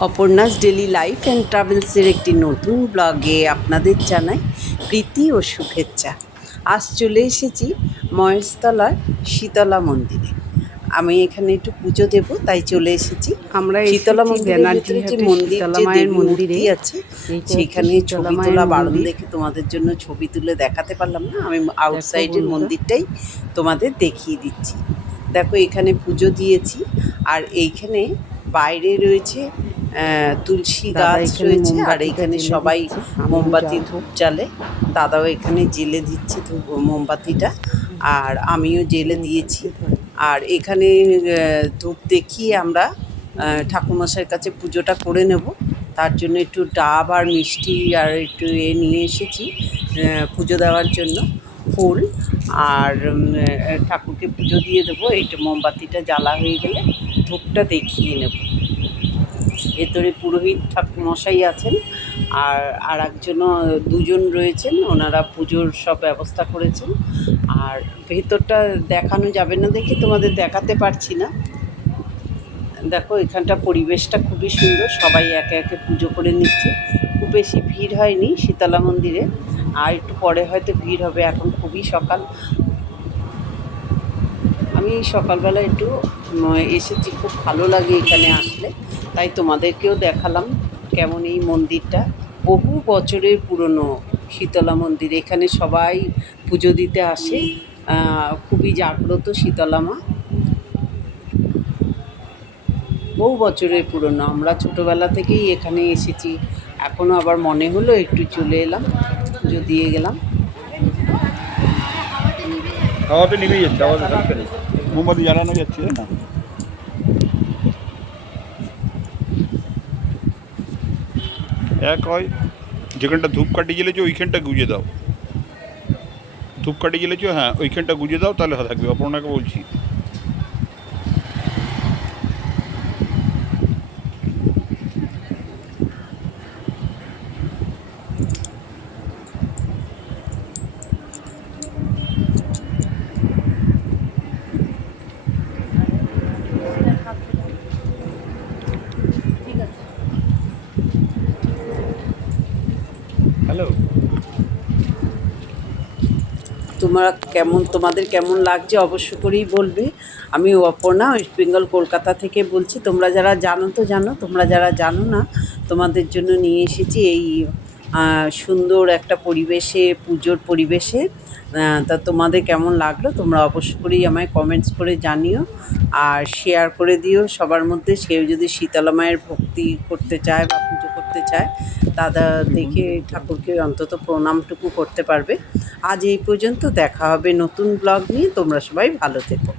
Aparna's daily life and ট্রাভেলসের একটি নতুন ব্লগে আপনাদের জানাই প্রীতি ও শুভেচ্ছা। আজ চলে এসেছি মহেশতলার শীতলা মন্দিরে। আমি এখানে একটু পুজো দেব, তাই চলে এসেছি। আমরা শীতলা মন্দিরের ভিতরে যে মন্দির, যে দেবী মূর্তি আছে, সেখানে ছবি তোলা বারণ দেখে তোমাদের জন্য ছবি তুলে দেখাতে পারলাম না। আমি আউটসাইডের মন্দিরটাই তোমাদের দেখিয়ে দিচ্ছি। দেখো, এখানে পুজো দিয়েছি, আর এইখানে বাইরে রয়েছে তুলসী গাছ রয়েছে, আর এইখানে সবাই মোমবাতি ধূপ জ্বালে। দাদাও এখানে জেলে দিচ্ছে ধূপ মোমবাতিটা, আর আমিও জেলে দিয়েছি। আর এখানে ধূপ দেখিয়ে আমরা ঠাকুরমশাইয়ের কাছে পুজোটা করে নেব। তার জন্য একটু ডাব আর মিষ্টি আর একটু নিয়ে এসেছি পুজো দেওয়ার জন্য, ফুল। আর ঠাকুরকে পুজো দিয়ে দেবো। এইটা মোমবাতিটা জ্বালা হয়ে গেলে ধূপটা দেখিয়ে নেব। ভেতরে পুরোহিত ঠাকুরমশাই আছেন, আর একজনও, দুজন রয়েছেন, ওনারা পুজোর সব ব্যবস্থা করেছেন। আর ভেতরটা দেখানো যাবে না দেখে তোমাদের দেখাতে পারছি না। দেখো, এখানটা পরিবেশটা খুবই সুন্দর, সবাই একে একে পুজো করে নিচ্ছে। খুব বেশি ভিড় হয়নি শীতলা মন্দিরে, আর একটু পরে হয়তো ভিড় হবে। এখন খুবই সকাল। আমি সকালবেলা একটু এসেছি, খুব ভালো লাগে এখানে আসলে, তাই তোমাদেরকেও দেখালাম কেমন এই মন্দিরটা। বহু বছরের পুরনো শীতলা মন্দির, এখানে সবাই পুজো দিতে আসে। খুবই জাগ্রত শীতলা মা, বহু বছরের পুরনো। আমরা ছোটোবেলা থেকেই এখানে এসেছি, এখনও আবার মনে হলো একটু চলে এলাম, পুজো দিয়ে গেলাম। হাওয়াতে নেমে যাচ্ছে, আওয়াজ থাকছে না, মোমবাতি জ্বালানো যাচ্ছে না। এক হয় যেখানটা ধূপকাঠি জ্বেলেছো ওইখানটা গুঁজে দাও, ধূপকাঠি জ্বেলেছো, হ্যাঁ ওইখানটা গুঁজে দাও, তাহলে থাকবে। অপর্ণাকে বলছি। হ্যালো, তোমাদের কেমন লাগছে অবশ্য করেই বলবে। আমি অপর্ণা, ওয়েস্ট বেঙ্গল, কলকাতা থেকে বলছি। তোমরা যারা জানো তো জানো, তোমরা যারা জানো না, তোমাদের জন্য নিয়ে এসেছি এই সুন্দর একটা পরিবেশে, পুজোর পরিবেশে। তা তোমাদের কেমন লাগলো তোমরা অবশ্য করেই আমায় কমেন্টস করে জানিও, আর শেয়ার করে দিও সবার মধ্যে। কেউ যদি শীতলা মায়ের ভক্তি করতে চায় বা পুজো করতে চায়, দাদা দেখে ঠাকুরকে অন্তত প্রণামটুকু করতে পারবে। আজ এই পর্যন্ত, দেখা হবে নতুন ব্লগ নিয়ে। তোমরা সবাই ভালো থেকো।